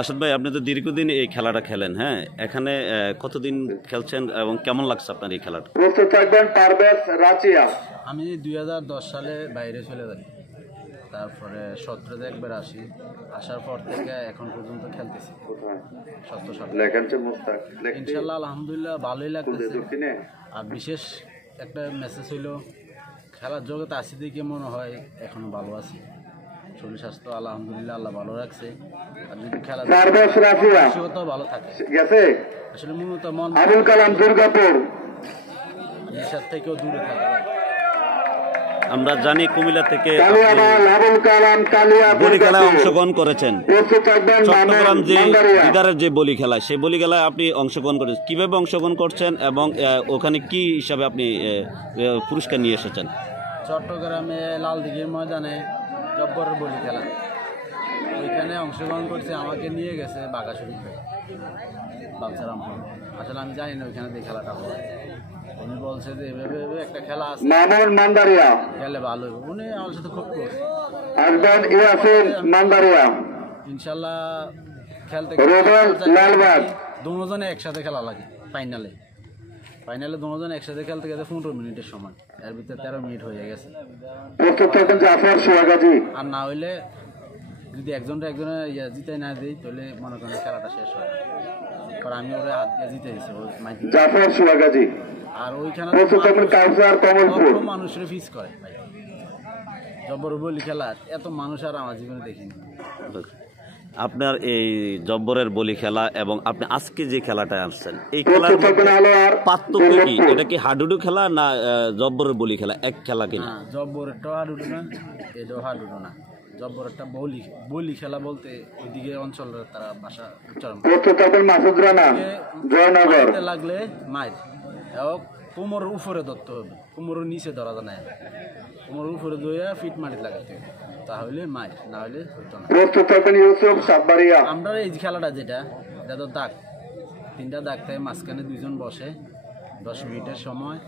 রাশেদ ভাই, আপনি তো দীর্ঘদিন এই খেলাটা খেলেন, হ্যাঁ, এখানে কতদিন খেলছেন এবং কেমন লাগছে আপনার এই খেলাটা? প্রস্তুত থাকবেন পারভেজ রাজিয়া। আমি 2010 সালে বাইরে চলে যাই, তারপরে 17-তে একবার আসি, আসার পর থেকে এখন পর্যন্ত খেলতেছি 17 সালে। ইনশাল্লাহ আলহামদুলিল্লাহ ভালোই লাগতেছে। আর বিশেষ একটা মেসেজ হইলো, খেলার জগতে আসি দেখে মনে হয় এখনো ভালো আছি, শরীর স্বাস্থ্য আলহামদুলিল্লাহ আল্লাহ ভালো রাখছে। আর যদি খেলা ভালো থাকে, আসলে মূলত মন আবুল কালাম দুর্গাপুর নেশার থেকেও দূরে থাকে। আমরা জানি কুমিল্লা থেকে বলি খেলায় অংশগ্রহণ করেছেন, চট্টগ্রাম যে দিদারের যে বলি খেলা, সেই বলি খেলায় আপনি অংশগ্রহণ করেছেন। কিভাবে অংশগ্রহণ করছেন এবং ওখানে কি হিসাবে আপনি পুরস্কার নিয়ে এসেছেন? চট্টগ্রামে লালদিঘির ময়দানে জব্বরের বলি খেলা, ওইখানে অংশগ্রহণ করছে, আমাকে নিয়ে গেছে বাঘাশরীফ বাচ্চারামপুর। আসলে আমি জানি না ওইখানে যে খেলাটা হয়, উনি বলছে যে এভাবে একটা খেলা আছে, গেলে ভালো হবে। উনি আমার সাথে খুব ক্লোজ। ইনশাল্লাহ খেলতে দুজনে একসাথে খেলা লাগে। ফাইনালে দুজন একসাথে খেলতে গেছে 15 মিনিটের সময়, এর ভিতরে 13 মিনিট হয়ে গেছে। আর না হইলে যদি একজনের জিতে না দিই, তাহলে মনে করেন খেলাটা শেষ হয়। কারণ আমি ওরা হাত দিয়ে জিতে দিচ্ছি। আর ওইখানে মানুষের ফিস করে ভাই, জব্বর বলি খেলার এত মানুষ আর আমার জীবনে দেখিনি। আপনার এই জব্বরের বলি খেলা এবং আপনি আজকে যে খেলাটায় আসছেন, এই খেলার পার্থক্য কি? এটা কি হাডুডু খেলা না জব্বরের বলি খেলা এক খেলা কিনা? জব্বরেরটাও হাডুডু না, এটাও হাডুডু না। জব্বরেরটা বলি খেলা বলতে ওইদিকে অঞ্চলের তারা ভাষা উচ্চারণ লাগলে মায়ের কোমরের উপরে ধরতে হবে, কোমরের নিচে ধরা যায় না, কোমরের উপরে ধরে ফিট মাটিতে লাগাতে হবে, তাহলে মায়ের, না হলে হতো না। আমরা এই খেলাটা যেটা, এটা তো দাগ, 3টা দাগ থাকে, মাঝখানে 2জন বসে, 10 মিনিটের সময়,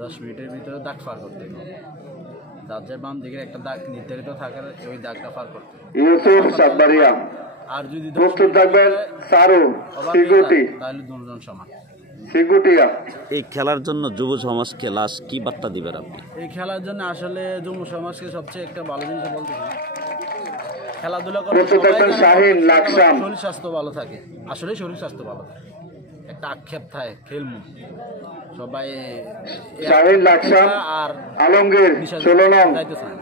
10 মিনিটের ভিতরে দাগ পার করতে হবে। যার বাম দিকে একটা দাগ নির্ধারিত থাকে, ওই দাগটা পার করতে হবে। আর যদি তাহলে 2জন সমান। এই খেলার জন্য যুব সমাজকে লাস্ট কি বার্তা দিবেন আপনি? এই খেলার জন্য আসলে যুব সমাজকে সবচেয়ে একটা ভালো জিনিস বলতে খেলাধুলা করে শরীর স্বাস্থ্য ভালো থাকে। আসলে শরীর স্বাস্থ্য ভালো থাকে, একটা আক্ষেপ থাকে খেলমু সবাই আর আলমগীর যাইতে চায়।